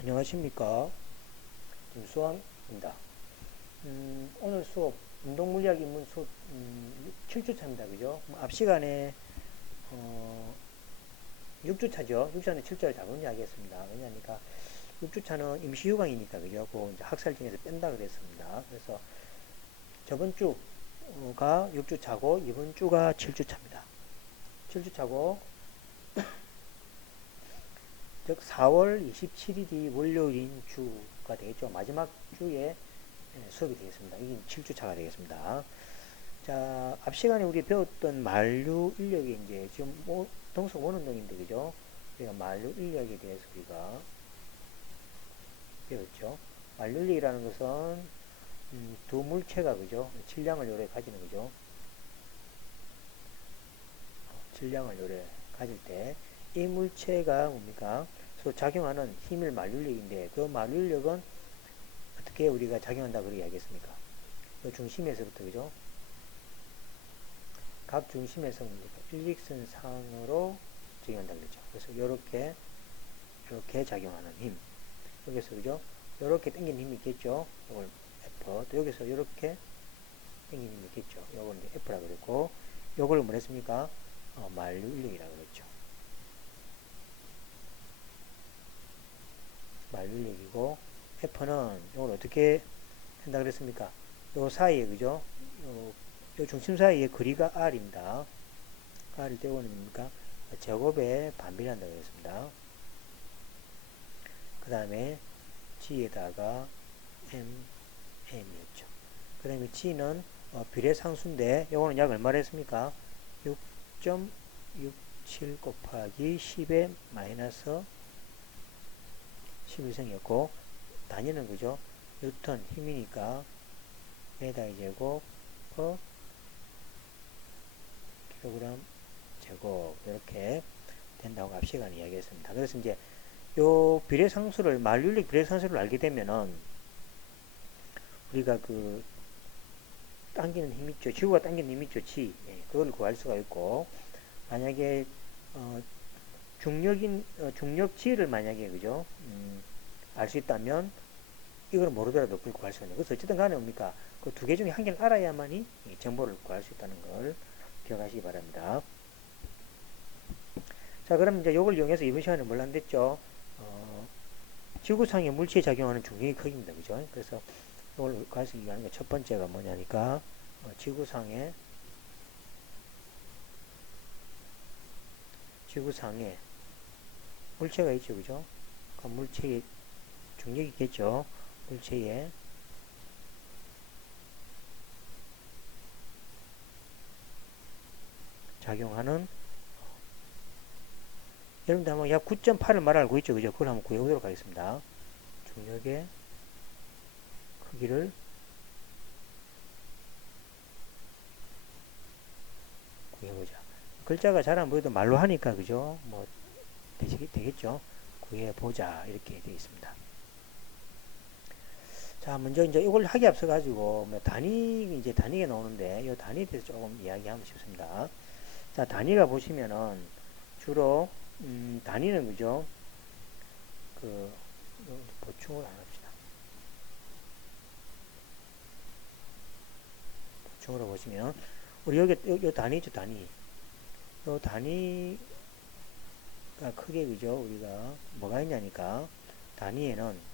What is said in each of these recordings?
안녕하십니까. 김수환입니다. 오늘 수업, 운동물리학 입문 수업 7주차입니다. 그죠? 앞 시간에 6주차죠. 6주차는 7주를 잘못 이야기했습니다. 왜냐하니까 6주차는 임시휴강이니까 그죠? 그 이제 학살중에서 뺀다 그랬습니다. 그래서 저번 주가 6주차고 이번 주가 7주차입니다. 7주차고 즉 4월 27일이 월요일인 주가 되겠죠. 마지막 주에 수업이 되겠습니다. 이게 7주차가 되겠습니다. 자, 앞 시간에 우리 배웠던 만류 인력이 이제 지금 동서 원운동인데 그죠? 우리가 만류 인력에 대해서 우리가 배웠죠. 만류 인력이라는 것은 두 물체가 그죠? 질량을 요래 가지는 거죠. 질량을 요래 가질 때 이 물체가 뭡니까? 서로 작용하는 힘을 만류력인데 그 만류력은 어떻게 우리가 작용한다 그렇게 이야기했습니까? 그 중심에서부터 그죠? 각 중심에서 일직선상으로 작용한다 그랬죠. 그래서 이렇게 작용하는 힘. 여기서 그죠? 이렇게 당기는 힘이 있겠죠. 이걸 F. 또 여기서 이렇게 당기는 힘이 있겠죠. 이걸 이제 F라고 그랬고, 이걸 뭐 했습니까? 만류 인력이라고 그랬죠. 만류 인력이고, F는 이걸 어떻게 한다 그랬습니까? 요 사이에 그죠? 요 중심 사이에 거리가 R입니다. R을 떼고는 뭡니까? 제곱의 반비례한다고 했습니다. 그 다음에 G에다가 M이었죠. 그 다음에 G는 비례상수인데 요거는 약 얼마를 했습니까? 6.67 곱하기 10의 마이너스 11승이었고 단위는 그죠? 뉴턴 힘이니까 메다 제곱 퍼 킬로그램 제곱 이렇게 된다고 앞 시간에 이야기했습니다. 그래서 이제 요 비례상수를 만류력 비례상수를 알게 되면은 우리가 그 당기는 힘 있죠. 지구가 당기는 힘 있죠. G. 그걸 구할 수가 있고 만약에 중력 G를 만약에 그죠? 알 수 있다면 이걸 모르더라도 그걸 구할 수가 있는. 그래서 어쨌든 간에 뭡니까? 그 두 개 중에 한 개를 알아야만이 정보를 구할 수 있다는 걸 기억하시기 바랍니다. 자, 그럼 이제 이걸 이용해서 이번 시간에 뭘 한댔죠? 지구상의 물체에 작용하는 중력의 크기입니다. 그죠? 그래서 이걸 가서 얘기하는 게 첫 번째가 뭐냐니까 지구상에 물체가 있죠. 그죠? 그 물체의 중력이 있겠죠. 물체에 작용하는 여러분들 한번 약 9.8을 말 알고 있죠. 그죠? 그걸 한번 구해보도록 하겠습니다. 중력의 크기를 구해보자. 글자가 잘 안 보여도 말로 하니까 그죠? 뭐 되겠죠? 구해보자 이렇게 되어 있습니다. 자, 먼저 이제 이걸 하기 앞서 가지고 뭐 단위가 나오는데 이 단위에 대해서 조금 이야기하고 싶습니다. 자, 단위가 보시면은 주로 단위는 그죠? 그 보충을 안 합시다. 보충으로 보시면 우리 여기 요 단위죠, 단위. 요 단위가 크게 그죠? 우리가 뭐가 있냐니까 단위에는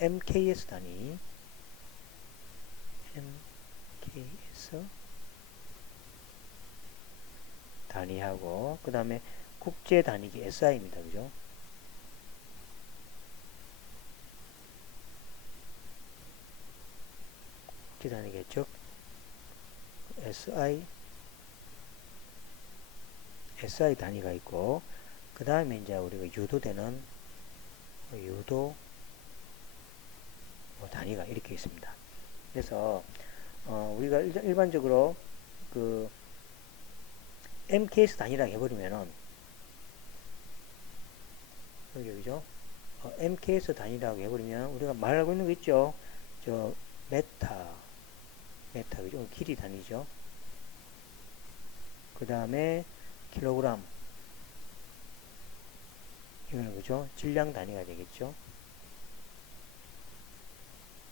MKS 단위하고 그 다음에 국제 단위기 SI입니다. 그죠? 국제 단위기 즉 SI 단위가 있고 그 다음에 이제 우리가 유도되는 유도 단위가 이렇게 있습니다. 그래서 우리가 일반적으로 그 MKS 단위라고 해버리면은 여기죠. MKS 단위라고 해버리면 우리가 말하고 있는 거 있죠. 저 메타 그죠? 길이 단위죠. 그 다음에 킬로그램 이거는 그죠? 질량 단위가 되겠죠?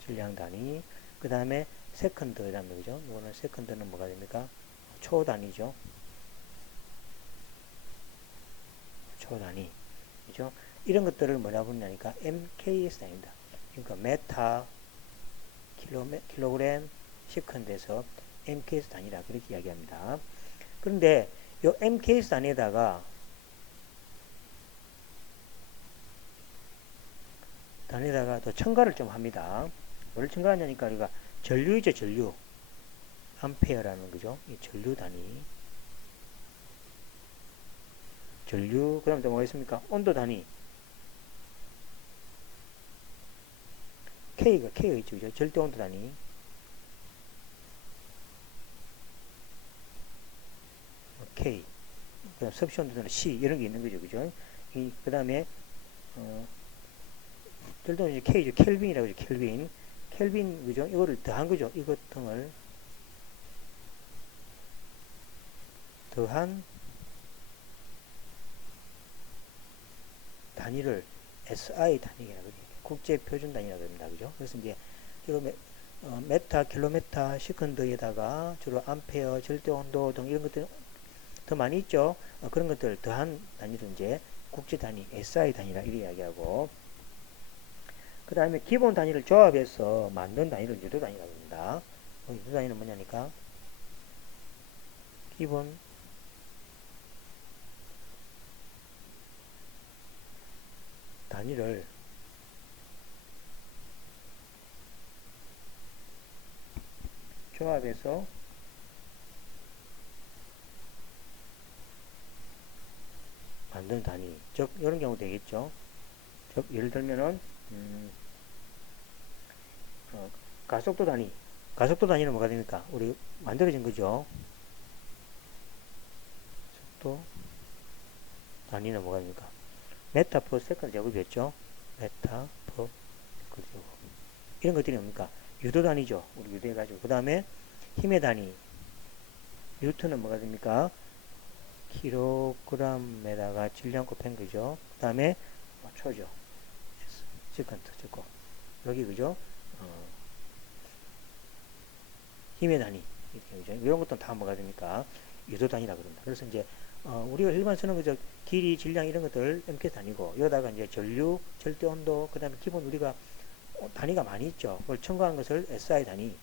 질량 단위. 그 다음에 세컨드라는 거죠. 이거는 세컨드는 뭐가 됩니까? 초 단위죠. 초 단위. 그죠? 이런 것들을 뭐라 부르냐니까 MKS 단위입니다. 그러니까 메타, 킬로그램, 세컨드에서 MKS 단위라 그렇게 이야기합니다. 그런데 이 MKS 단위에다가 또 첨가를 좀 합니다. 뭐를 첨가하냐니까 우리가 전류이죠, 전류. 암페어라는 거죠. 이 전류 단위. 전류, 그 다음에 또 뭐가 있습니까? 온도 단위. K가 있죠, 그죠? 절대 온도 단위. K. 그 다음 섭씨 온도는 C. 이런 게 있는 거죠, 그죠? 그 다음에, 절대 온도 K죠. 켈빈이라고 하죠, 켈빈. 켈빈, 그죠? 이거를 더한 거죠. 이것 등을 더한 단위를 SI 단위라고 해요. 국제 표준 단위라고 합니다. 그죠? 그래서 이제 주로 메타, 킬로메타, 세컨드에다가 주로 암페어, 절대 온도 등 이런 것들 더 많이 있죠. 그런 것들 더한 단위를 이제 국제 단위, SI 단위라 이렇게 이야기하고, 그 다음에 기본 단위를 조합해서 만든 단위를 유도 단위라고 합니다. 유도 단위는 뭐냐니까 기본 단위를 조합해서 만든 단위. 즉, 이런 경우 되겠죠. 즉, 예를 들면은, 가속도 단위. 가속도 단위는 뭐가 됩니까? 우리 만들어진 거죠. 속도 단위는 뭐가 됩니까? 메타 퍼 세컨드 제곱이었죠. 메타 퍼 세컨드 제곱. 이런 것들이 뭡니까? 유도 단위죠. 우리 유도해가지고. 그 다음에 힘의 단위. 뉴턴은 뭐가 됩니까? 킬로그램에다가 질량 곱한 거죠. 그 다음에 초죠. 세컨드 적고. 여기 그죠? 힘의 단위. 그죠? 이런 것도 다 뭐가 됩니까? 유도 단위라 그럽니다. 그래서 이제 우리가 일반 쓰는 거죠. 길이, 질량 이런 것들 MK 단위고, 여기다가 이제 전류, 절대 온도, 그 다음에 기본 우리가 단위가 많이 있죠. 그걸 첨가한 것을 SI 단위.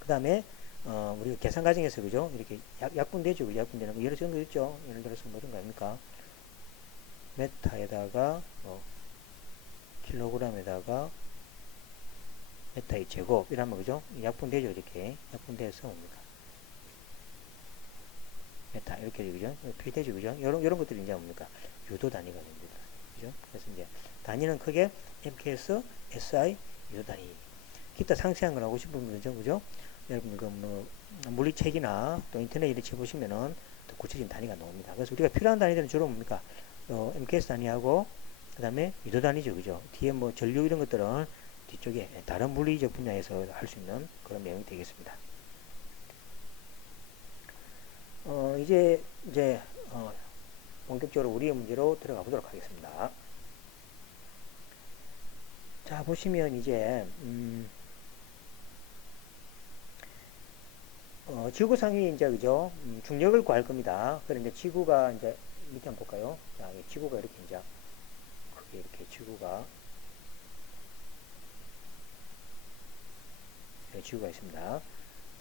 그 다음에 우리가 계산 과정에서 그죠? 이렇게 약분되죠. 그죠? 약분되는 거. 예를 들어서 있죠. 예를 들어서 뭐든 겁니까? 메타에다가 킬로그램에다가 메타의 제곱 이러면 그죠? 약분되죠. 이렇게 약분돼서 뭡니까? 메타 이렇게 그죠? 표시되죠. 그죠? 이런 것들이 이제 뭡니까? 유도 단위가 됩니다. 그죠? 그래서 이제 단위는 크게 MKS, SI, 유도 단위. 기타 상세한 걸 하고 싶은 분이죠. 그죠? 여러분 뭐 물리책이나 또 인터넷에 쳐보시면은 더 구체적인 단위가 나옵니다. 그래서 우리가 필요한 단위들은 주로 뭡니까? MKS 단위하고 그 다음에 유도 단위죠. 그죠? 뒤에 뭐 전류 이런 것들은 뒤쪽에 다른 물리적 분야에서 할 수 있는 그런 내용이 되겠습니다. 이제 본격적으로 우리의 문제로 들어가 보도록 하겠습니다. 자, 보시면 이제 지구상이 이제 그죠? 중력을 구할 겁니다. 그런데 지구가 이제 밑에 한번 볼까요? 자, 지구가 이렇게 이제 크게 이렇게 지구가 지구가 있습니다.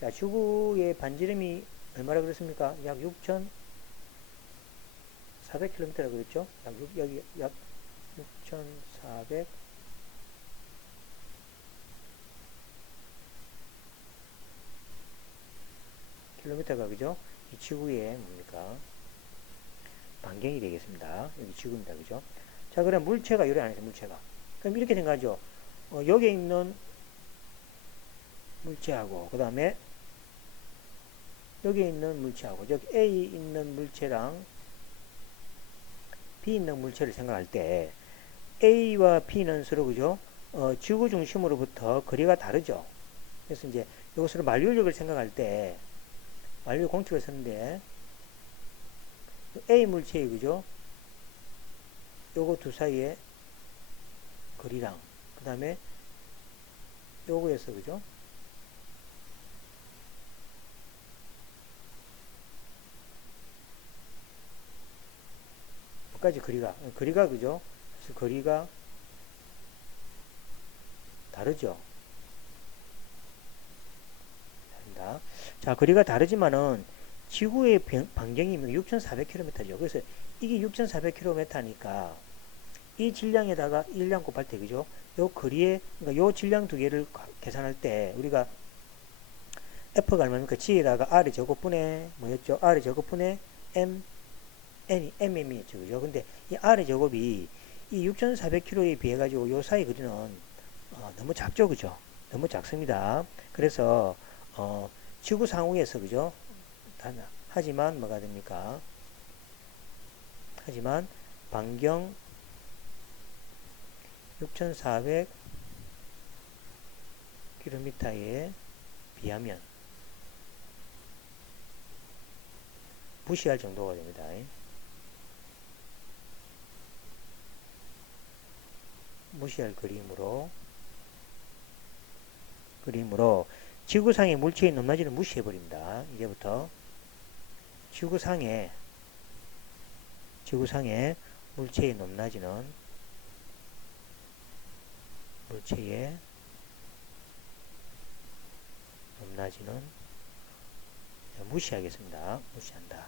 자, 지구의 반지름이 얼마나 그렇습니까? 약 6,400km라고 그랬죠? 여기 약 6,400 킬로미터가 그죠? 이 지구의 뭡니까? 반경이 되겠습니다. 여기 지구입니다. 그죠? 자, 그럼 물체가 요래 안 해서 물체가. 그럼 이렇게 생각하죠. 여기에 있는 물체하고, 그 다음에 여기에 있는 물체하고, 여기 A 있는 물체랑 B 있는 물체를 생각할 때, A와 B는 서로 그죠? 지구 중심으로부터 거리가 다르죠. 그래서 이제 이것으로 만류력을 생각할 때, 만류 공식을 쓰는데 A 물체의 그죠? 요거 두 사이에 거리랑 그 다음에 요거에서 그죠? 여기까지 거리가 그죠? 그래서 거리가 다르죠. 다릅니다. 자, 거리가 다르지만은 지구의 반경이 6,400km죠. 그래서 이게 6,400km니까 이 질량에다가 일량 곱할 때 그죠? 요 거리에 그러니까 요 질량 두 개를 계산할 때 우리가 F가 얼마입니까? G에다가 R이 제곱분의 뭐였죠? R이 제곱분의 M mm이었죠. 그죠? 근데 이 R의 제곱이 이 6,400km에 비해 가지고 요 사이 거리는 너무 작죠. 그죠? 너무 작습니다. 그래서 지구 상위에서 그죠? 하지만 뭐가 됩니까? 하지만 반경 6,400km에 비하면 무시할 정도가 됩니다. 무시할 그림으로 지구상의 물체의 높낮이를 무시해버립니다. 이제부터 지구상의 물체의 높낮이는 무시하겠습니다. 무시한다.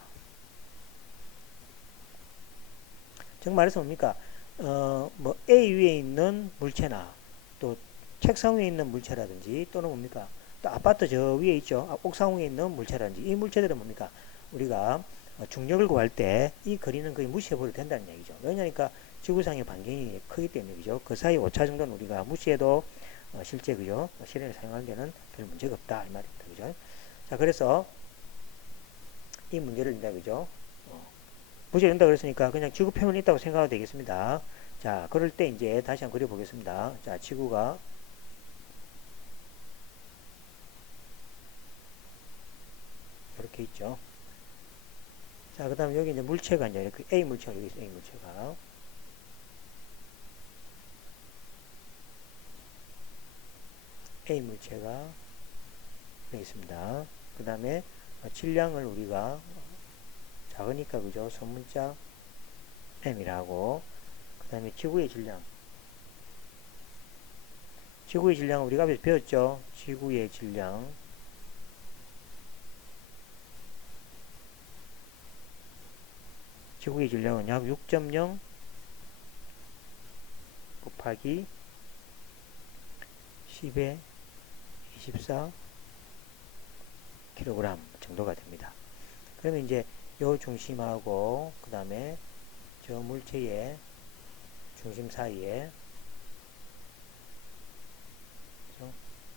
즉 말해서 뭡니까? 뭐 A 위에 있는 물체나 또 책상 위에 있는 물체라든지 또는 뭡니까? 또 아파트 저 위에 있죠. 옥상 위에 있는 물체라든지 이 물체들은 뭡니까? 우리가 중력을 구할 때 이 거리는 거의 무시해버려도 된다는 얘기죠. 왜냐니까 지구상의 반경이 크기 때문에 그죠. 그 사이 오차 정도는 우리가 무시해도 실제 그죠. 실행에 사용하는 데는 별 문제가 없다 이 말입니다. 그죠. 자, 그래서 이 문제를 이제 그죠. 무시를 된다 그랬으니까 그냥 지구 표면이 있다고 생각하면 되겠습니다. 자, 그럴 때 이제 다시 한번 그려보겠습니다. 자, 지구가 이렇게 있죠. 자, 그 다음에 여기 이제 물체가 이제 이렇게 A 물체가 여기 있어요. A 물체가. A 물체가 여기 있습니다. 그 다음에 질량을 우리가 작으니까 그죠? 소문자 M이라고. 그 다음에 지구의 질량은 우리가 앞에서 배웠죠? 지구의 질량은 약 6.0 곱하기 10의 24 kg 정도가 됩니다. 그러면 이제 요 중심하고 그 다음에 저 물체의 중심 사이에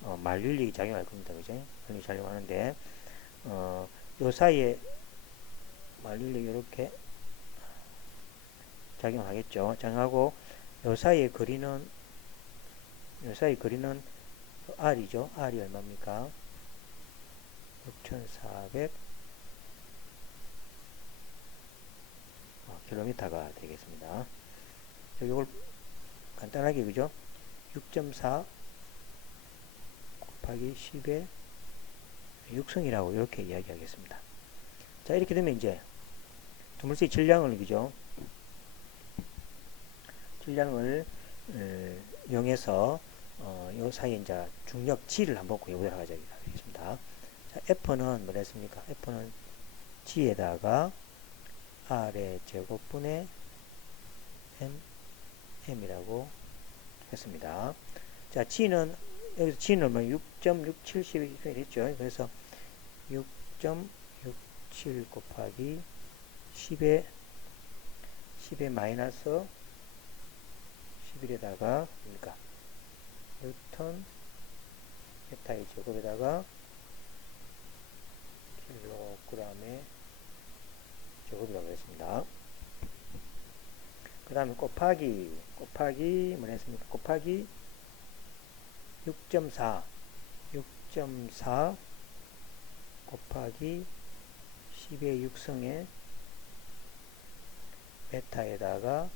만륜력이 작용할 겁니다. 그죠? 만륜력이 작용하는데 요 사이에 만륜력이 이렇게 작용하겠죠. 작용하고 요 사이의 거리는 R이죠. R이 얼마입니까? 6,400 킬로미터가 되겠습니다. 이걸 간단하게 그죠? 6.4 곱하기 10의 6승이라고 이렇게 이야기하겠습니다. 자, 이렇게 되면 이제 두물쇠의 질량을 그죠? 질량을 이용해서 요 사이에 이제 중력 G를 한번 구해보도록 하겠습니다. 자, F는 뭐라 했습니까? F는 G에다가 R의 제곱분의 M이라고 했습니다. 자, G는 여기서 G는 6.670 했죠. 그래서 6.67 곱하기 10의 마이너스 11에다가 그러니까 뉴턴 메타의 제곱에다가 킬로그램의 제곱이라고 했습니다. 그 다음에 곱하기 뭐 했습니까? 곱하기 6.4 곱하기 10의 6승의 메타에다가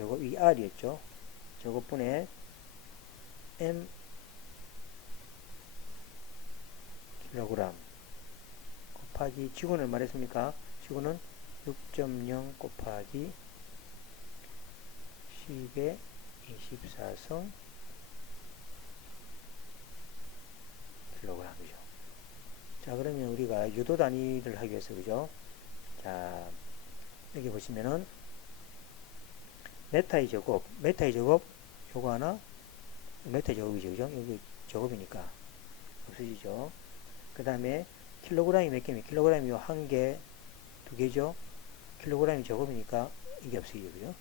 제곱, 이 R이었죠. 제곱분의 M 킬로그램 곱하기 지구는 말했습니까? 지구는 6.0 곱하기 10의 24성 킬로그램이죠. 자, 그러면 우리가 유도 단위를 하기 위해서, 그죠? 자, 여기 보시면은 메타의 제곱, 요거 하나, 메타의 제곱이죠, 그죠? 여기 제곱이니까 없어지죠. 그 다음에 킬로그램이 몇 개면 킬로그램이 한 개, 두 개죠. 킬로그램이 제곱이니까 이게 없어지죠, 그죠?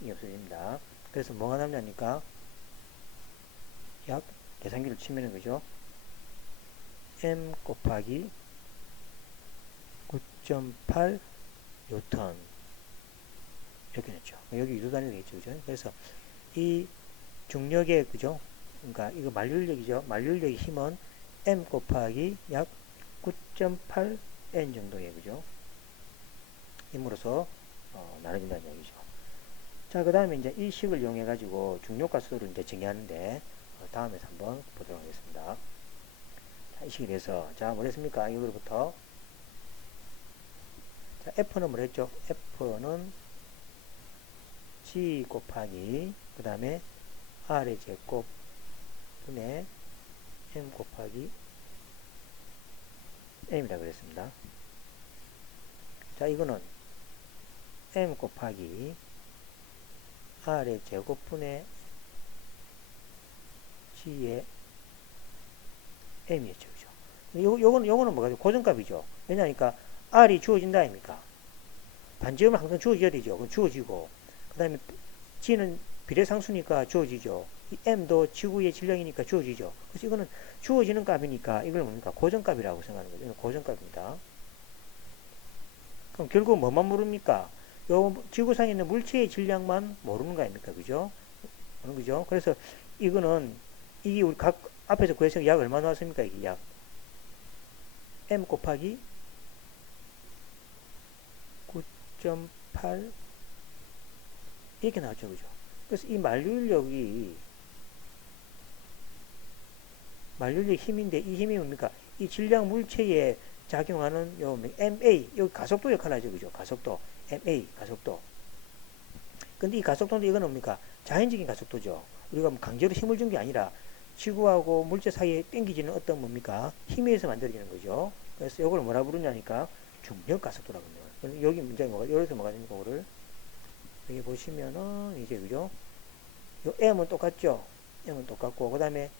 이게 없어집니다. 그래서 뭐가 남냐니까 약 계산기를 치면은, 그죠? M 곱하기 9.8 뉴턴 이렇게 냈죠. 여기 유도 단위가 되겠죠, 그죠? 그래서 이 중력의, 그죠? 그러니까 이거 만류력이죠. 만류력의 힘은 M 곱하기 약 9.8 N 정도의, 그죠? 힘으로서 나눠진다는 얘기죠. 자, 그 다음에 이제 이 식을 이용해 가지고 중력과 수를 이제 정의하는데 다음에서 한번 보도록 하겠습니다. 자, 이 식에 대해서 자, 뭐랬습니까? 이거부터 자, F는 뭐랬죠? F는 G 곱하기 그 다음에 R의 제곱 분의 M 곱하기 M이라고 그랬습니다. 자, 이거는 M 곱하기 R의 제곱분의 G의 M이었죠. 그죠? 요거는 뭐가 고정값이죠. 왜냐니까 R이 주어진다 아닙니까? 반지름은 항상 주어져야 되죠. 그건 주어지고. 그 다음에 G는 비례상수니까 주어지죠. 이 M도 지구의 질량이니까 주어지죠. 그래서 이거는 주어지는 값이니까 이걸 뭡니까? 고정값이라고 생각하는 거죠. 이건 고정값입니다. 그럼 결국 뭐만 모릅니까? 요 지구상에 있는 물체의 질량만 모르는 거 아닙니까? 그죠? 그죠? 그래서 이거는 이게 우리 각 앞에서 구해서 약 얼마 나왔습니까? 이게 약 M 곱하기 9.8 이렇게 나왔죠. 그죠? 그래서 이 만류인력이 힘인데 이 힘이 뭡니까? 이 질량 물체에 작용하는 요 MA, 여기 가속도 역할을 하죠. 그죠? 가속도. MA, 가속도. 근데 이 가속도는 이건 뭡니까? 자연적인 가속도죠. 우리가 뭐 강제로 힘을 준 게 아니라 지구하고 물체 사이에 당기지는 어떤 뭡니까? 힘에 의해서 만들어지는 거죠. 그래서 이걸 뭐라 부르냐니까 중력 가속도라고 합니다. 여기 문제가 뭐가, 여기서 뭐가 됩니까? 이거를. 여기 보시면은 이제 그죠? 요 M은 똑같죠? M은 똑같고, 그 다음에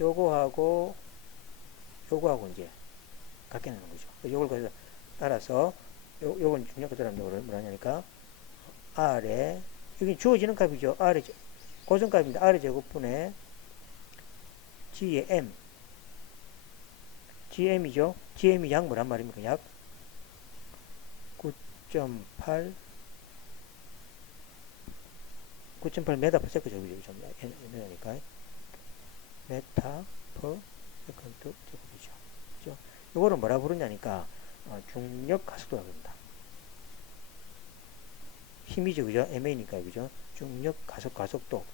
요거하고 이제 같게 나는 거죠. 요걸 그래서 따라서 요건 중력 가속도라는 걸 뭐라냐니까 R에 여기 주어지는 값이죠. R의 고정값입니다. R의 제곱분의 G의 M. GM이죠. GM이 약 뭐란 말입니까? 약 9.8 메타 퍼 세컨드 제곱이죠. 메타니까 메타 퍼 세컨드 제곱이죠. 그죠? 이거를 뭐라 부르냐니까 중력 가속도라고 합니다. 힘이죠, 그죠? MA니까, 그죠? 중력 가속도.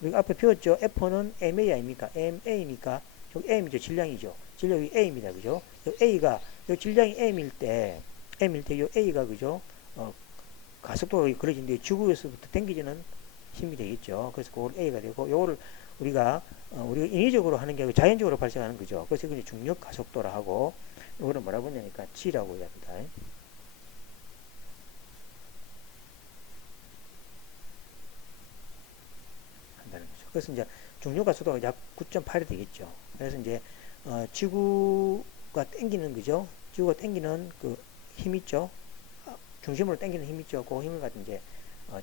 우리가 앞에 배웠죠? F는 MA 아닙니까? MA니까, 여기 M이죠, 질량이죠. 질량이 A입니다, 그죠? A가, 요 질량이 M일 때, 요 A가, 그죠? 가속도가 그려진데, 지구에서부터 당기지는 힘이 되겠죠. 그래서 그걸 A가 되고, 요거를 우리가 인위적으로 하는 게 아니고 자연적으로 발생하는 거죠. 그래서 이걸 중력 가속도라 하고, 요거를 뭐라고 하냐니까, G라고 합니다. 그래서 이제 중력 가속도가 약 9.8이 되겠죠. 그래서 이제 지구가 당기는 거죠. 지구가 당기는 그 힘 있죠. 중심으로 당기는 힘 있죠. 그 힘을 가지고 이제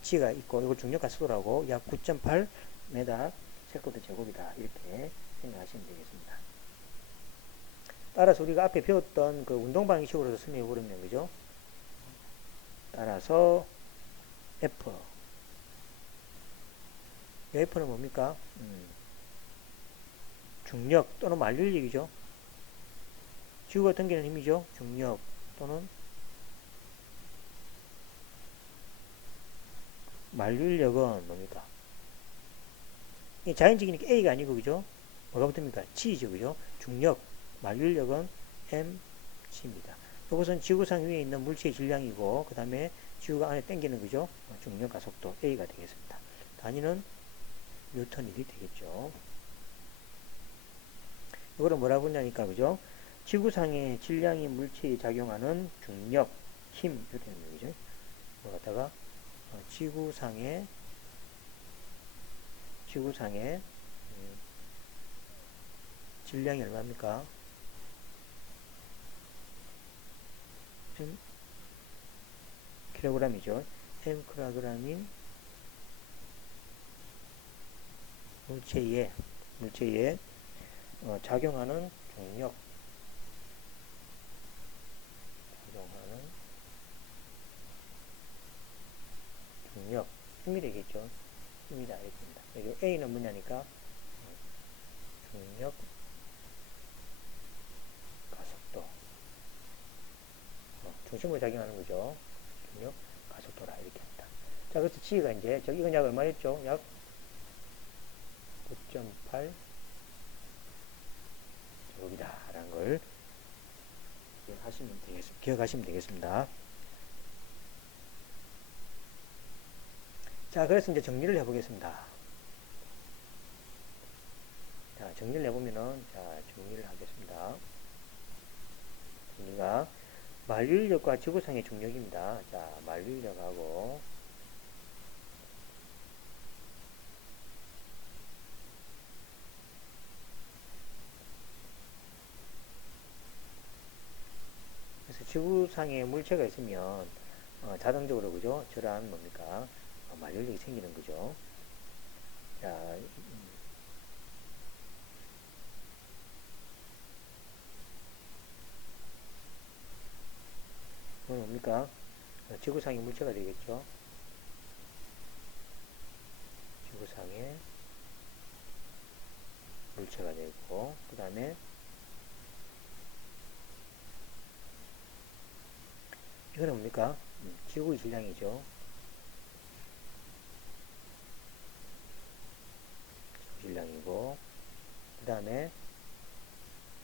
G가 있고 이걸 중력 가속도라고 약 9.8 메다 세컨드 제곱이다 이렇게 생각하시면 되겠습니다. 따라서 우리가 앞에 배웠던 그 운동 방식으로 설명해 보면 그죠. 따라서 F F는 뭡니까? 중력 또는 만류력이죠. 지구가 당기는 힘이죠. 중력 또는 만류인력은 뭡니까? 이 자연적이니까 A가 아니고, 그죠? 뭐가 붙습니까? G죠, 그죠? 중력, 만류인력은 mg입니다. 이것은 지구상 위에 있는 물체의 질량이고, 그 다음에 지구가 안에 당기는, 그죠? 중력 가속도 A가 되겠습니다. 단위는 뉴턴일이 되겠죠. 이거를 뭐라 부르냐니까, 그죠? 지구상의 질량이 물체에 작용하는 중력, 힘, 이렇게 되는 거죠. 뭐 갖다가, 지구상의 질량이 얼마입니까? m 킬로그램이죠. m 킬로그램인 물체에 작용하는 중력, 힘이 되겠죠. 힘이다 이렇습니다. 여기 A는 뭐냐니까 중력 가속도, 중심으로 작용하는 거죠. 중력 가속도라 이렇게 합니다. 자, 그래서 G가 이제 이건 약 얼마였죠? 약 9.8 제곱이다라는 걸 기억하시면 되겠습니다. 자, 그래서 이제 정리를 해보겠습니다. 자, 정리를 해보면은, 정리를 하겠습니다. 정리가, 만류인력과 지구상의 중력입니다. 자, 만류인력하고, 그래서 지구상에 물체가 있으면, 자동적으로, 그죠? 저런 뭡니까? 만류인력이 생기는 거죠. 자, 이건 뭡니까? 지구상의 물체가 되겠죠. 지구상의 물체가 되고, 그 다음에 이거는 뭡니까? 지구의 질량이죠. 질량이고, 그 다음에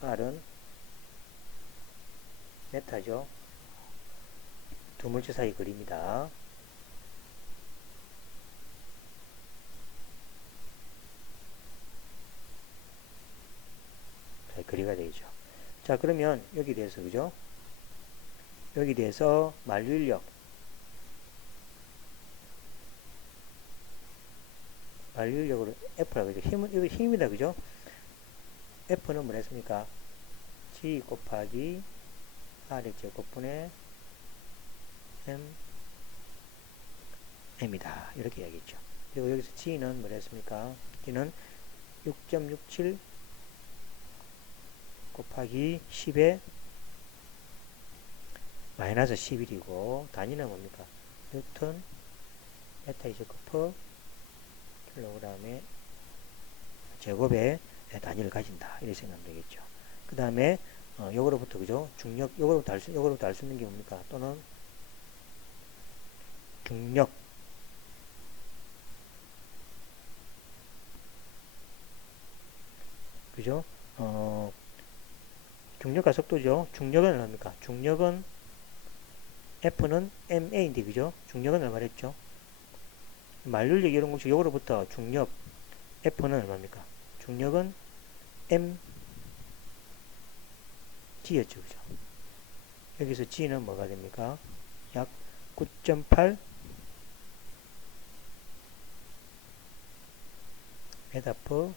R은 메타죠. 두 물체 사이 거리입니다. 자, 거리가 되죠. 자, 그러면 여기 대해서, 그죠? 여기 대해서 만류인력으로 F라 그죠? 여기 힘이다, 그죠? F는 뭐 했습니까? G 곱하기 R의 제곱분의 M이다. 이렇게 이야기했죠. 그리고 여기서 G는 뭐 했습니까? G는 6.67 곱하기 10의 마이너스 11이고, 단위는 뭡니까? 뉴턴 메타 이제코프 킬로그램의 제곱의 단위를 가진다. 이렇게 생각하면 되겠죠. 그 다음에 요거로부터, 그죠? 중력, 요거로부터 알 수 있는 게 뭡니까? 또는 중력, 그죠? 중력과 속도죠. 중력은 얼마입니까? 중력은 F는 ma인데, 그죠? 중력은 얼마랬죠? 만류인력 이런 공식 요거로부터 중력 F는 얼마입니까? 중력은 mg였죠, 그죠? 여기서 g는 뭐가 됩니까? 약 9.8 메타퍼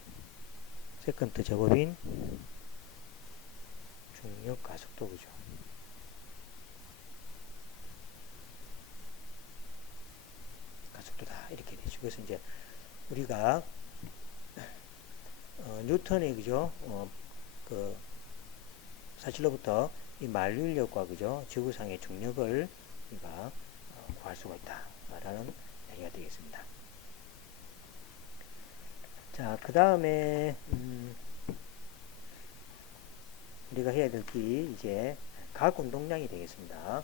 세컨드 제곱인 중력 가속도, 그죠? 가속도다 이렇게 되죠. 그래서 이제 우리가 뉴턴의, 그죠? 그 사실로부터 이 만류인력과, 그죠? 지구상의 중력을 우리가 구할 수가 있다라는 얘기가 되겠습니다. 자, 그 다음에 우리가 해야 될 게 이제 각 운동량이 되겠습니다.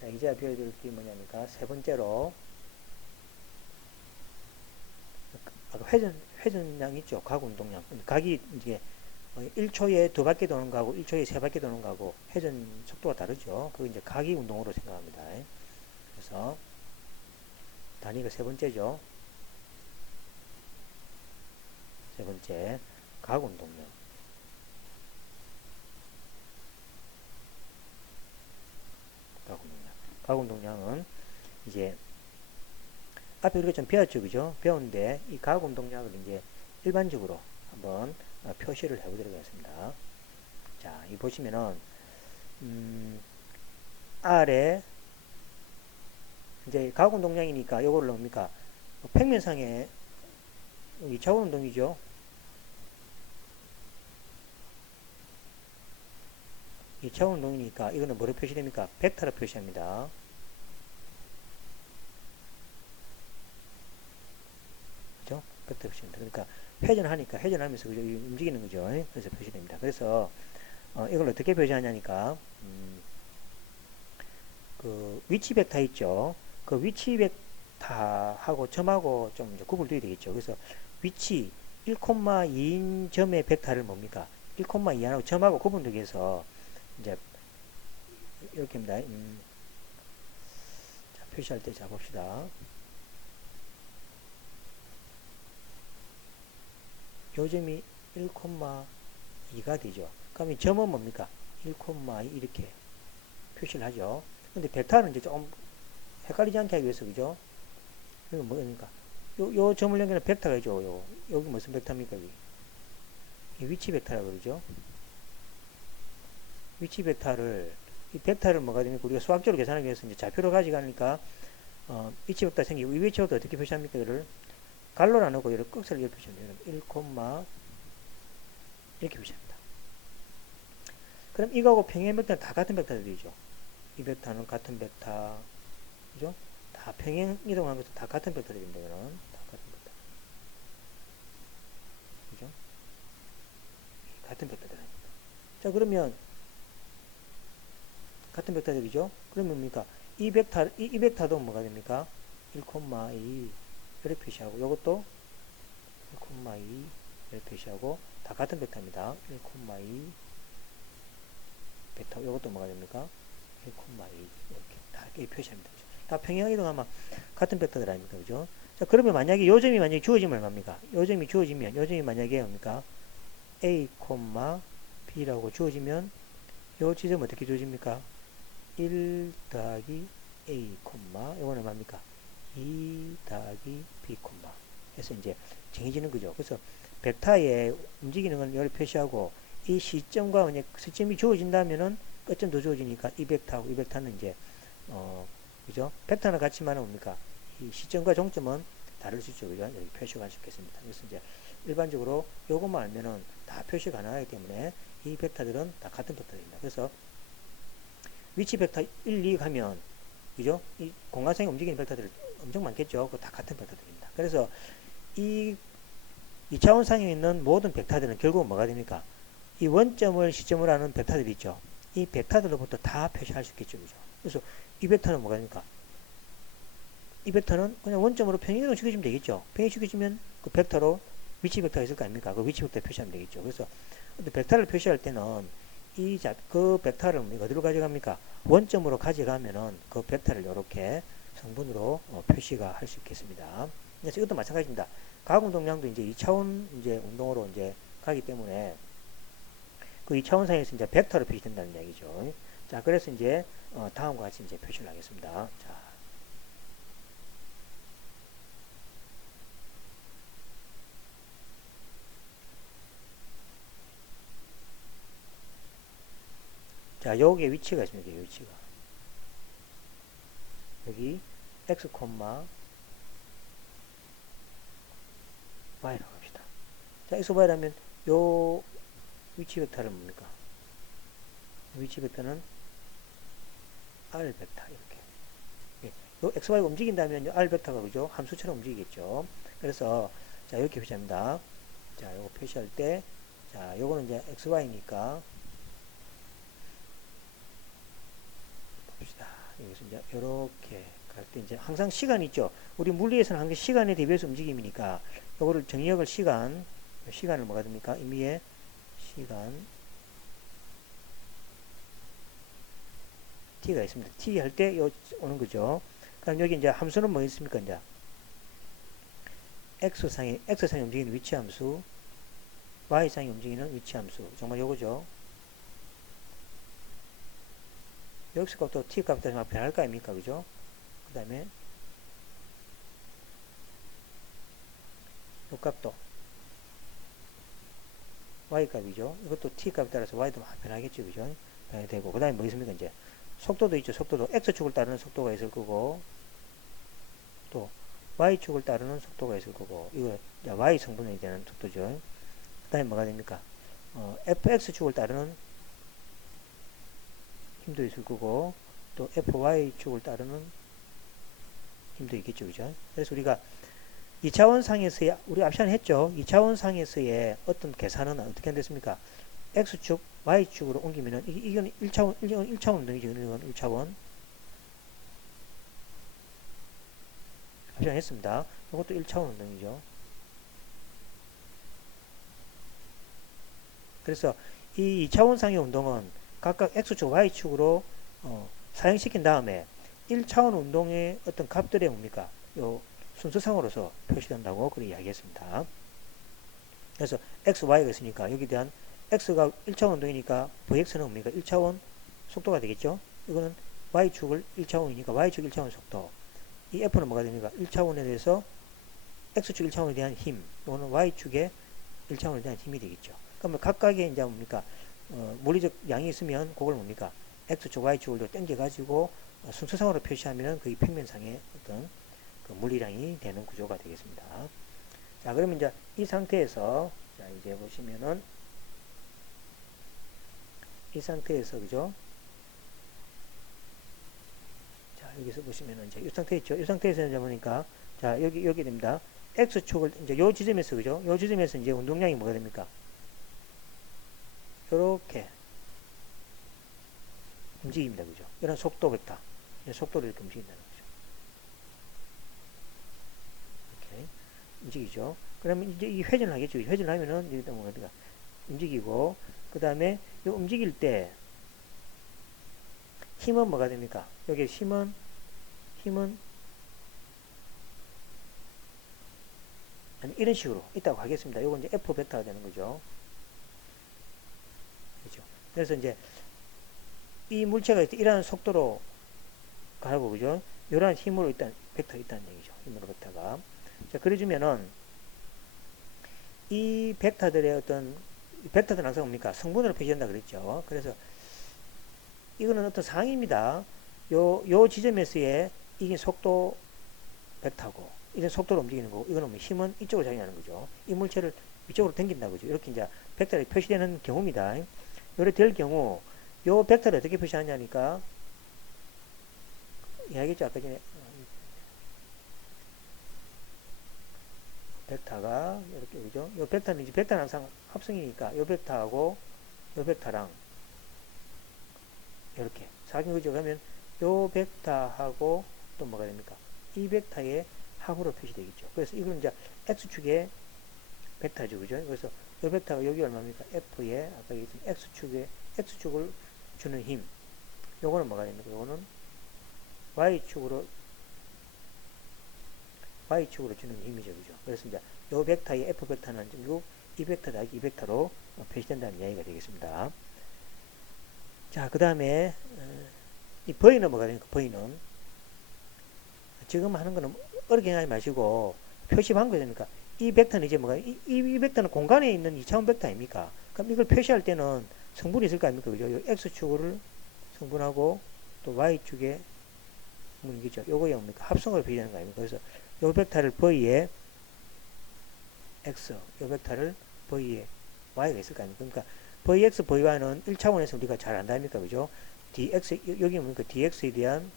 자, 이제 배워야 될 게 뭐냐니까 세 번째로 아까 회전량 있죠. 각 운동량. 각이 이제 1초에 2바퀴 도는 거하고 1초에 3바퀴 도는 거하고 회전 속도가 다르죠. 그거 이제 각이 운동으로 생각합니다. 그래서 단위가 세 번째죠. 세 번째, 각 운동량. 각 운동량은 이제 앞에 우리가 좀 배웠죠, 그죠? 배웠는데 이 각 운동량을 이제 일반적으로 한번 표시를 해보도록 하겠습니다. 자, 이 보시면은 R에 이제 각 운동량이니까 요거를 뭡니까? 평면상에 2차원 운동이죠. 2차원 운동이니까 이거는 뭐로 표시됩니까? 벡터로 표시합니다. 그죠? 벡터 표시합니다. 그러니까 회전하니까 회전하면서 그죠? 움직이는 거죠. 그래서 표시됩니다. 그래서 이걸 어떻게 표시하냐니까 그 위치 벡터 있죠. 그 위치 벡터하고 점하고 좀 이제 구분돼야 되겠죠. 그래서 위치 1,2인 점의 벡터를 뭡니까? 1,2하고 점하고 구분되기 위해서 이제 이렇게입니다. 자, 표시할 때 자 봅시다. 요 점이 1,2가 되죠. 그럼 이 점은 뭡니까? 1,2 이렇게 표시를 하죠. 근데 벡터는 이제 좀 헷갈리지 않게 하기 위해서 그죠? 이거 뭐니까 요 점을 연결하는 벡터가 있죠. 여기 무슨 벡터입니까? 여기 이 위치 벡터라고 그러죠. 위치 벡터를 이 벡터를 뭐가 됩니까? 우리가 수학적으로 계산하기 위해서 이제 좌표로 가져가니까 위치 벡터 생기고 이 위치 벡터 어떻게 표시합니까? 이거를 갈로 나누고 이렇게 끝을 이렇게 표시합니다. 1, 이렇게 표시합니다. 그럼 이거하고 평행 벡터는 다 같은 벡터들이죠. 이 벡터는 같은 벡터, 그죠? 다 평행 이동한 것도 다 같은 벡터들입니다. 이거는 다 같은 벡터, 그죠? 같은 벡터들입니다. 자, 그러면 같은 벡터들이죠. 그러면 뭡니까? 이 벡터도 뭐가 됩니까? 1,2 이렇게 표시하고 이것도 1,2 이렇게 표시하고 다 같은 벡터입니다. 1,2 벡터 이것도 뭐가 됩니까? 1,2 이렇게 다 이렇게 표시합니다. 다 평행 이동하면 같은 벡터들 아닙니까? 그죠? 자, 그러면 만약에 요점이 만약에 주어지면 얼마입니까? 요점이 주어지면 요점이 만약에 뭡니까? A, B라고 주어지면 요 지점 어떻게 주어집니까? 1 더하기 A, 이거는 뭡니까? 2 더하기 B, 해서 이제 정해지는 거죠. 그래서 벡터에 움직이는 건 여기 표시하고 이 시점과 만약 시점이 주어진다면은 끝점도 주어지니까 이 벡터하고 이 벡터는 이제 그죠? 벡터는 같지만은 뭡니까? 이 시점과 종점은 다를 수 있죠. 그죠? 여기 표시가 할 수 있겠습니다. 그래서 이제 일반적으로 요것만 알면은 다 표시 가능하기 때문에 이 벡터들은 다 같은 벡터입니다. 그래서 위치 벡터 1, 2 가면 그죠? 이 공간상에 움직이는 벡터들 엄청 많겠죠. 그거 다 같은 벡터들입니다. 그래서 이 2차원상에 있는 모든 벡터들은 결국은 뭐가 됩니까? 이 원점을 시점으로 하는 벡터들이 있죠. 이 벡터들로부터 다 표시할 수 있겠죠. 그죠? 그래서 이 벡터는 뭐가 됩니까? 이 벡터는 그냥 원점으로 평행이동 시켜주면 되겠죠. 평행시켜주면 그 벡터로 위치 벡터가 있을 거 아닙니까? 그 위치 벡터 표시하면 되겠죠. 그래서 벡터를 표시할 때는 그 벡터를 어디로 가져갑니까? 원점으로 가져가면은 그 벡터를 이렇게 성분으로 표시가 할 수 있겠습니다. 그래서 이것도 마찬가지입니다. 각 운동량도 이제 2차원 이제 운동으로 이제 가기 때문에 그 2차원상에서 이제 벡터로 표시된다는 얘기죠. 자, 그래서 이제 다음과 같이 이제 표시를 하겠습니다. 자, 여기에 위치가 있습니다. 위치가. 여기 x, y라고 합시다. 자, x, y라면 요 위치 벡터는 뭡니까? 위치 벡터는 r 벡터 이렇게. 예. 요 x, y가 움직인다면 r 벡터가 그죠? 함수처럼 움직이겠죠. 그래서 자, 이렇게 표시합니다. 자, 요거 표시할 때 자, 요거는 이제 x, y니까 봅시다. 여기 그래서 이제 이렇게 갈 때 이제 항상 시간 있죠. 우리 물리에서는 항상 시간에 대비해서 움직임이니까 요거를 정의역을 시간을 뭐가 됩니까? 의미의 시간 t가 있습니다. t 할 때 오는 거죠. 그럼 여기 이제 함수는 뭐 있습니까? 이제 x상에 움직이는 위치 함수, y상에 움직이는 위치 함수. 정말 요거죠. x 값도 t 값도 정말 변할 거 아닙니까? 그죠? 그 다음에 요 값도 y 값이죠. 이것도 t 값에 따라서 y도 변하겠죠. 그죠? 변하게 되고. 그 다음에 뭐 있습니까? 이제 속도도 있죠. 속도도 x축을 따르는 속도가 있을 거고, 또 y축을 따르는 속도가 있을 거고, 이거 y 성분에 대한 속도죠. 그 다음에 뭐가 됩니까? fx축을 따르는 힘도 있을 거고, 또 fy축을 따르는 힘도 있겠죠. 그죠? 그래서 우리가 2차원 상에서의, 우리 앞시간에 했죠. 2차원 상에서의 어떤 계산은 어떻게 됐습니까? x축, y축으로 옮기면은, 이건 1차원 운동이죠. 이건 1차원. 앞시간에 했습니다. 이것도 1차원 운동이죠. 그래서 이 2차원 상의 운동은 각각 x축, y축으로 사용시킨 다음에 1차원 운동의 어떤 값들의 뭡니까? 요 순서상으로서 표시된다고 그렇게 이야기했습니다. 그래서 x, y가 있으니까 여기에 대한 x가 1차원 운동이니까 vx는 뭡니까? 1차원 속도가 되겠죠? 이거는 y축을 1차원이니까 y축 1차원 속도. 이 f는 뭐가 됩니까? 1차원에 대해서 x축 1차원에 대한 힘. 이거는 y축의 1차원에 대한 힘이 되겠죠. 그러면 각각의 이제 뭡니까? 물리적 양이 있으면 그걸 뭡니까? x축, y축을 땡겨가지고 순서상으로 표시하면 그 평면상의 어떤 그 물리량이 되는 구조가 되겠습니다. 자, 그러면 이제 이 상태에서, 자, 이제 보시면은, 이 상태에서, 그죠? 자, 여기서 보시면은 이제 이 상태 있죠? 이 상태에서 이제 보니까, 자, 여기 됩니다. x축을, 이제 요 지점에서, 그죠? 요 지점에서 이제 운동량이 뭐가 됩니까? 요렇게 움직입니다. 그죠? 이런 속도 벡터. 속도를 이렇게 움직인다는 거죠. 이렇게 움직이죠. 그러면 이제 이 회전을 하겠죠. 회전을 하면은 여기다 뭐가 돼가 움직이고, 그 다음에 이 움직일 때 힘은 뭐가 됩니까? 여기 힘은 이런 식으로 있다고 하겠습니다. 이건 이제 F 베타가 되는 거죠. 그렇죠. 그래서 이제 이 물체가 이러한 속도로 가고, 그죠? 이러한 힘으로 일단 벡터가 있다는 얘기죠. 힘으로 벡터가. 자, 그래주면은 이 벡터들의 어떤 벡터들은 항상 뭡니까? 성분으로 표시한다 그랬죠. 그래서 이거는 어떤 상입니다. 요 지점에서의 이게 속도 벡터고, 이런 속도로 움직이는 거고, 이거는 뭐 힘은 이쪽으로 작용하는 거죠. 이 물체를 이쪽으로 당긴다 그죠. 이렇게 이제 벡터가 표시되는 경우입니다. 이렇게 될 경우, 요 벡터를 어떻게 표시하냐니까, 이야기했죠. 아까 전에. 벡터가, 이렇게, 그죠? 요 벡터는 이제 벡터는 항상 합성이니까, 요 벡터하고, 요 벡터랑, 이렇게. 사긴 그죠? 그러면, 요 벡터하고, 또 뭐가 됩니까? 이 벡터의 합으로 표시되겠죠. 그래서 이건 이제 x축의 벡터죠. 그죠? 그래서 요 벡터가 여기 얼마입니까? f의, 아까 얘기했던 x축을 주는 힘. 요거는 뭐가 됩니까? 요거는 y축으로 주는 힘이죠. 그죠? 그래서 이제 요 벡터의 f 벡터는 이 벡터 더하기 이 벡터로 표시된다는 이야기가 되겠습니다. 자, 그 다음에, 이 v는 뭐가 됩니까? v는. 지금 하는 거는 어렵게 하지 마시고, 표시 방법이 됩니까? 이 벡터는 이제 뭐가, 이 벡터는 공간에 있는 2차원 벡터 아닙니까? 그럼 이걸 표시할 때는 성분이 있을 거 아닙니까? 그죠? 요 x축을 성분하고, 또 y축에 성분이겠죠. 요거에 뭡니까? 합성을 표시하는 거 아닙니까? 그래서 요 벡터를 v에 x, 요 벡터를 v에 y가 있을 거 아닙니까? 그러니까 vx, vy는 1차원에서 우리가 잘 안다니까, 그죠? dx, 여기 뭡니까? dx에 대한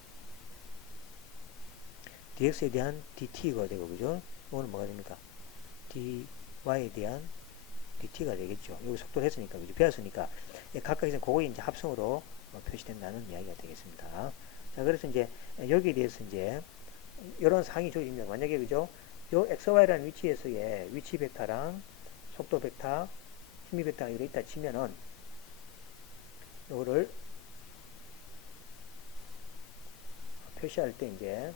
dt가 되고, 그죠? 이거는 뭐가 됩니까? dy에 대한 dt가 되겠죠. 여기 속도를 했으니까, 그죠? 배웠으니까. 각각에서 그거에 이제 합성으로 표시된다는 이야기가 되겠습니다. 자, 그래서 이제 여기에 대해서 이제 이런 상이 주어집니다. 만약에 그죠? 요 XY라는 위치에서의 위치 벡터랑 속도 벡터, 힘의 벡터가 이렇게 있다 치면은 요거를 표시할 때 이제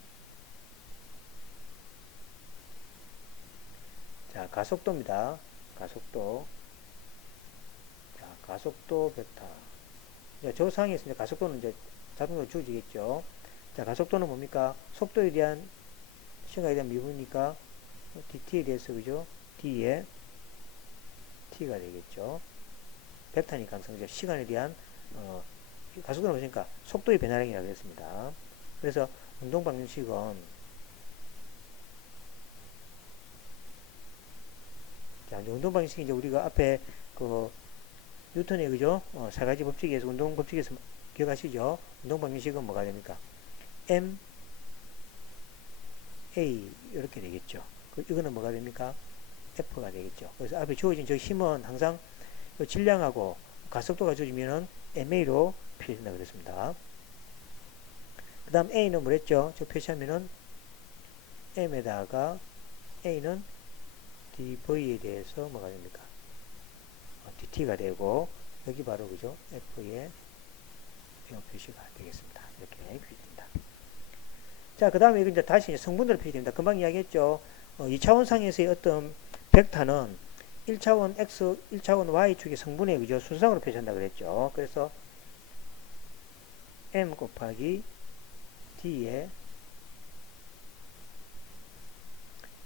자, 가속도입니다. 가속도. 자, 가속도 벡터. 이제 저 상에서 이제 가속도는 이제 자동으로 주어지겠죠. 자, 가속도는 뭡니까? 속도에 대한 시간에 대한 미분이니까 dt에 대해서 그죠? d에 t가 되겠죠. 벡터니까 항상 그죠? 시간에 대한 가속도는 무엇입니까? 속도의 변화량이라고 했습니다. 그래서 운동 방정식은 자, 운동 방식이 이제 우리가 앞에 그 뉴턴의 그죠? 세 가지 법칙에서 운동 법칙에서 기억하시죠? 운동 방정식은 뭐가 됩니까? m a 이렇게 되겠죠. 이거는 뭐가 됩니까? F가 되겠죠. 그래서 앞에 주어진 저 힘은 항상 질량하고 가속도가 주어지면은 MA로 표시된다 그랬습니다. 그 다음 A는 뭐랬죠? 저 표시하면은 M에다가 A는 dV에 대해서 뭐가 됩니까? dt가 되고 여기 바로 그죠? F의 이런 표시가 되겠습니다. 이렇게 표시됩니다. 자, 그 다음에 이제 다시 성분으로 표시됩니다. 금방 이야기했죠. 2차원 상에서의 어떤 벡터는 1차원 X, 1차원 Y축의 성분의 그죠? 순상으로 표시한다 그랬죠. 그래서 M 곱하기 D에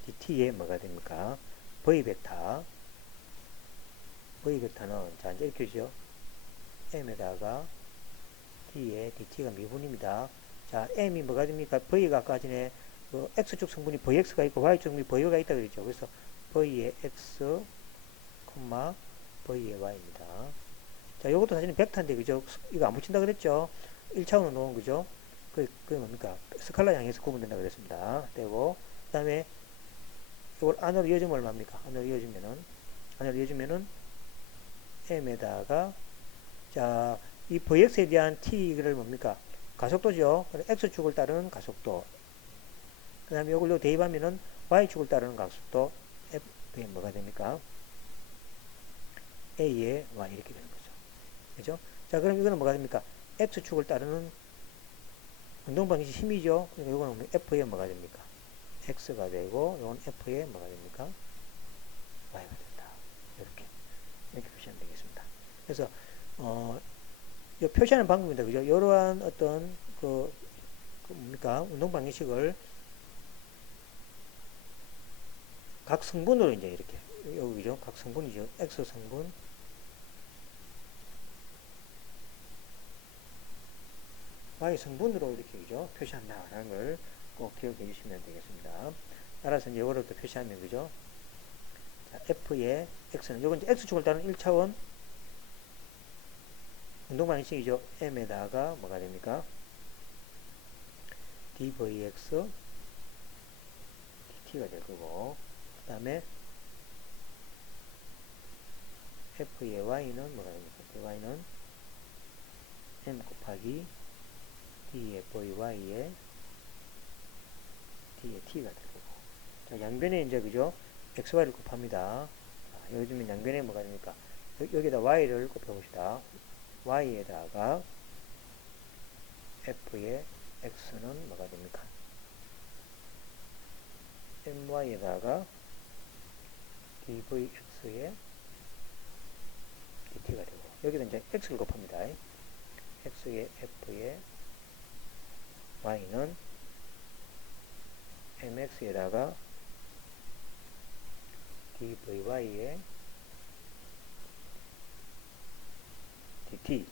DT에 뭐가 됩니까? V 벡터. V 벡터는 자, 이제 이렇게 죠 M에다가 D에 DT가 미분입니다. 자, M이 뭐가 됩니까? V가 아까 전에 그 X축 성분이 VX가 있고 Y축 성분이 VY가 있다 그랬죠. 그래서 V의 X, V의 Y입니다. 자, 요것도 사실은 벡터인데, 그죠? 이거 안 붙인다 그랬죠? 1차원으로 놓은, 그죠? 그게 뭡니까? 스칼라 양에서 구분된다 그랬습니다. 되고, 그 다음에 이걸 안으로 이어주면 얼마입니까? 안으로 이어주면은 M에다가, 자, 이 Vx에 대한 T를 뭡니까? 가속도죠. X축을 따르는 가속도. 그 다음에 이걸 대입하면은 Y축을 따르는 가속도. F에 뭐가 됩니까? A에 Y 이렇게 되는 거죠. 그죠? 자, 그럼 이거는 뭐가 됩니까? X축을 따르는 운동 방식 힘이죠. 그러니까 이거는 F에 뭐가 됩니까? X가 되고, 이건 F에 뭐가 됩니까? Y가 된다. 이렇게 표시하면 되겠습니다. 그래서, 표시하는 방법입니다. 그죠? 이러한 어떤, 뭡니까? 운동 방식을 각 성분으로 이제 이렇게, 여기죠? 각 성분이죠. X 성분, Y 성분으로 이렇게, 그죠? 표시한다라는 걸 꼭 기억해 주시면 되겠습니다. 따라서 이제 이거를 또 표시하면, 그죠? 자, F의 X는, 요건 이제 X축을 따른 1차원 운동 방식이죠. M에다가 뭐가 됩니까? dVx dt가 될 거고, 그 다음에 F의 Y는 뭐가 됩니까? Y는 M 곱하기 D의 Vy에 D의 T가 될 거고. 자, 양변에 이제, 그죠? XY를 곱합니다. 자, 요즘엔 양변에 뭐가 됩니까? 여기다 Y를 곱해봅시다. Y에다가 F의 X는 뭐가 됩니까? MY에다가 DVX의 DT가 되고, 여기다 이제 X를 곱합니다. X의 F의 Y는 MX에다가 DVY의 DT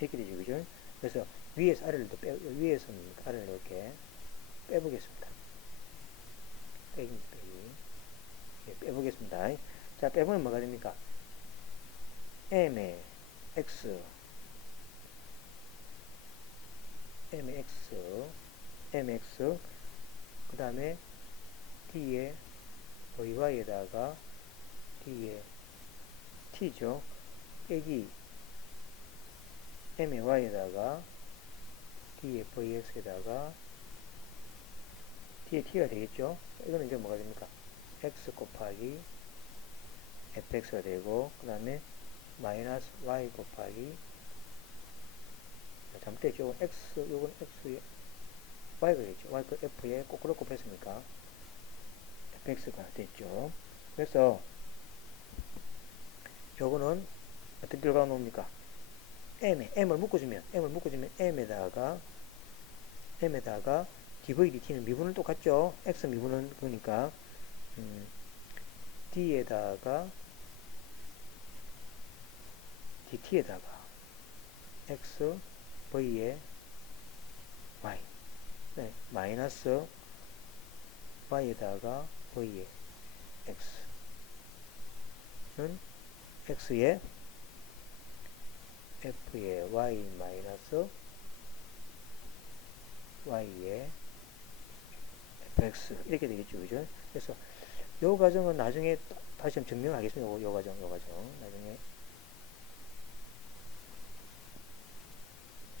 이렇게 되죠. 그죠? 그래서 위에서 아래를 위에서는 아래를 이렇게 빼보겠습니다. 빼기. 예, 빼보겠습니다. 자, 빼보면 뭐가 됩니까? M의 X, MX, 그 다음에 D의 VY에다가 D의 T죠. 빼기 M의 Y에다가 dfx에다가 t의 t가 되겠죠. 이거는 이제 뭐가 됩니까? x 곱하기 fx가 되고, 그 다음에 마이너스 y 곱하기, 잘못됐죠. 요건 x에 y가 되겠죠. y 그 f에 거꾸로 곱했으니까 fx가 됐죠. 그래서 요거는 어떻게 결과가 나옵니까? m을 묶어주면 m에다가 dv dt는 미분은 똑같죠. x 미분은 그러니까 d에다가 dt에다가 x v에 y, 네, 마이너스 y에다가 v에 x는 x에 f에 y 마이너스 y에 fx 이렇게 되겠죠. 그죠? 그래서 요 과정은 나중에 다시 한번 증명하겠습니다. 요 과정 나중에.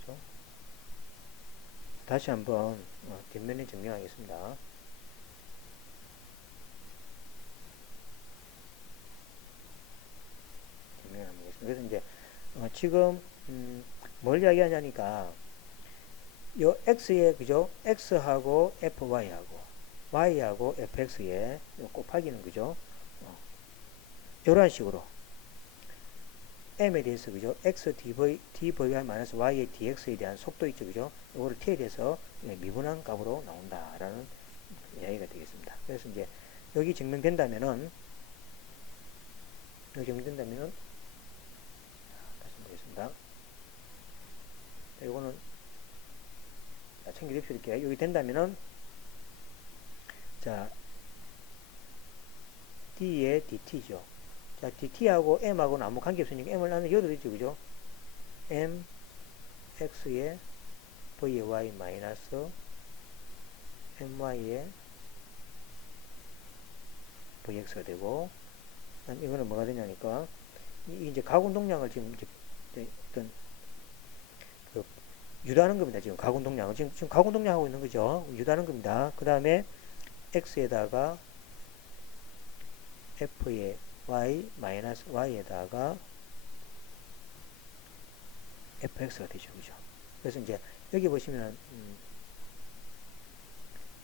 그렇죠? 다시 한번 뒷면에 증명하겠습니다. 그래서 이제 지금 뭘 이야기하냐니까 요 x에 그죠? x하고 fy하고 y하고 fx에 요 곱하기는 그죠? 이런 식으로 m에 대해서 그죠? x dvy 마이너스 y의 dx에 대한 속도 있죠, 그죠? 이거를 t에 대해서 미분한 값으로 나온다라는 이야기가 되겠습니다. 그래서 이제 여기 증명된다면은 다시 보겠습니다. 이거는 챙겨줍시오. 이렇게 여기 된다면은 자 d의 dt죠. 자 dt하고 m하고는 아무 관계 없으니까 m을 나는 여도 되죠, 그죠? m x에 v의 y 마이너스 my에 vx가 되고, 이거는 뭐가 되냐니까 이제 가운동량을 지금 어떤 유도하는 겁니다. 지금 가운동량을 지금 가운동량 하고 있는 거죠. 유도하는 겁니다. 그 다음에 x에다가 f의 y 마이너스 y에다가 fx가 되죠, 그죠? 그래서 이제 여기 보시면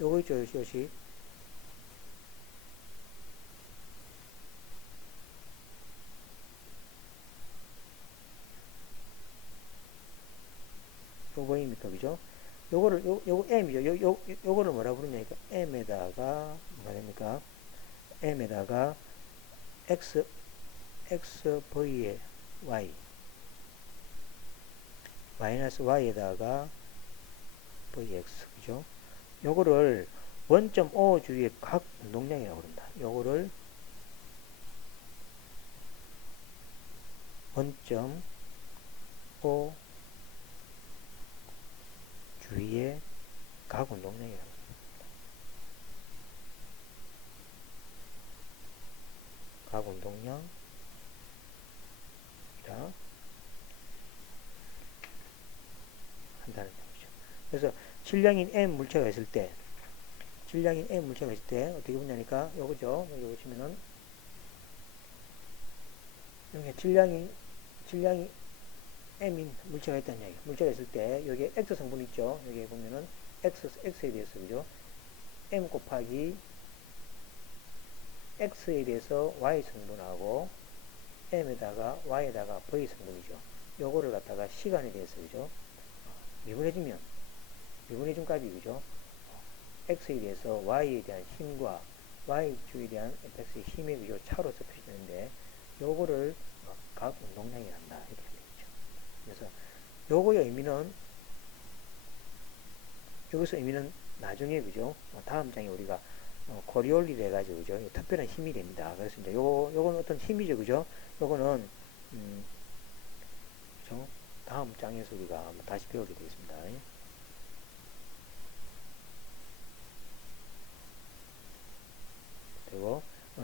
요거 있죠, 요시 요거입니까, 그죠? 요거 m이죠. 요거를 뭐라 부르냐니까 m에다가 뭐가 됩니까? m에다가 xv의 y 마이너스 y에다가 vx, 그죠? 요거를 원점 O 주위의 각 운동량이라고 그런다. 요거를 원점 O 주위의 각 운동량이라고 합니다. 각 운동량이라 한다는 얘기죠. 그래서 질량인 M 물체가 있을 때 어떻게 보냐니까 요거죠. 여기 보시면은 여기 질량이 M인 물체가 있다는 얘기. 물체가 있을 때 여기에 X 성분 있죠. 여기 보면은 X에 대해서 그죠? M 곱하기 X에 대해서 Y 성분하고 M에다가 Y에다가 V 성분이죠. 요거를 갖다가 시간에 대해서 그죠? 미분해준 값이 그죠? X에 대해서 Y에 대한 힘과 Y축에 대한 Fx의 힘의 그죠? 차로서 표시되는데 요거를 각 운동량이 한다. 이렇게 되겠죠. 그래서 요거의 의미는 여기서 의미는 나중에 그죠? 다음 장에 우리가 코리올리를 해가지고 그죠? 특별한 힘이 됩니다. 그래서 이제 요거는 어떤 힘이죠, 그죠? 요거는 그죠? 다음 장에서 우리가 다시 배우게 되겠습니다. 그리고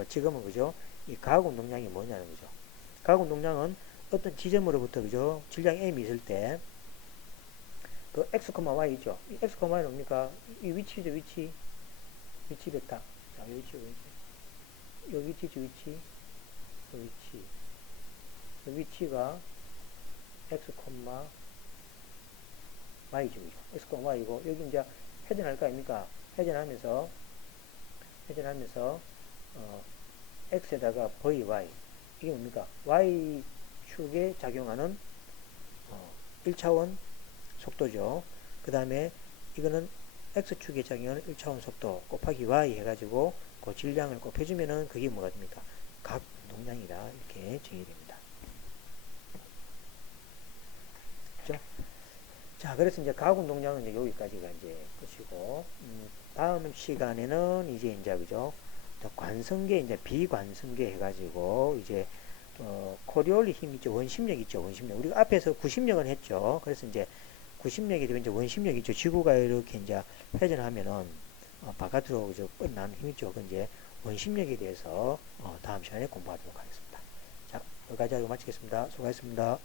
지금은 그죠? 이 가학 운동량이 뭐냐는 거죠. 가학 운동량은 어떤 지점으로부터 그죠? 질량 M이 있을 때 또 x, y 있죠. 이 x, y는 뭡니까? 이 위치죠, 위치. 위치 베타. 자, 이 위치, 위치. 요 위치죠, 위치. 요 위치. 요 위치가 x, y죠, 그죠? x, y이고, 여기 이제 회전할 거 아닙니까? 회전하면서, x에다가 vy. 이게 뭡니까? y축에 작용하는 1차원 속도죠. 그 다음에 이거는 x축에 작용하는 1차원 속도 곱하기 y 해가지고 그 질량을 곱해주면은 그게 뭐가 됩니까? 각 운동량이다. 이렇게 정의됩니다. 그죠? 자, 그래서 이제 각 운동량은 이제 여기까지가 이제 끝이고, 다음 시간에는 이제 그죠? 관성계, 이제 비관성계 해가지고, 이제, 코리올리 힘 있죠? 원심력 있죠? 원심력. 우리가 앞에서 구심력은 했죠? 그래서 이제 구심력이 되면 이제 원심력 있죠? 지구가 이렇게 이제 회전하면은, 바깥으로 이제 뻗나는 힘 있죠? 그 이제 원심력에 대해서, 다음 시간에 공부하도록 하겠습니다. 자, 여기까지 하고 마치겠습니다. 수고하셨습니다.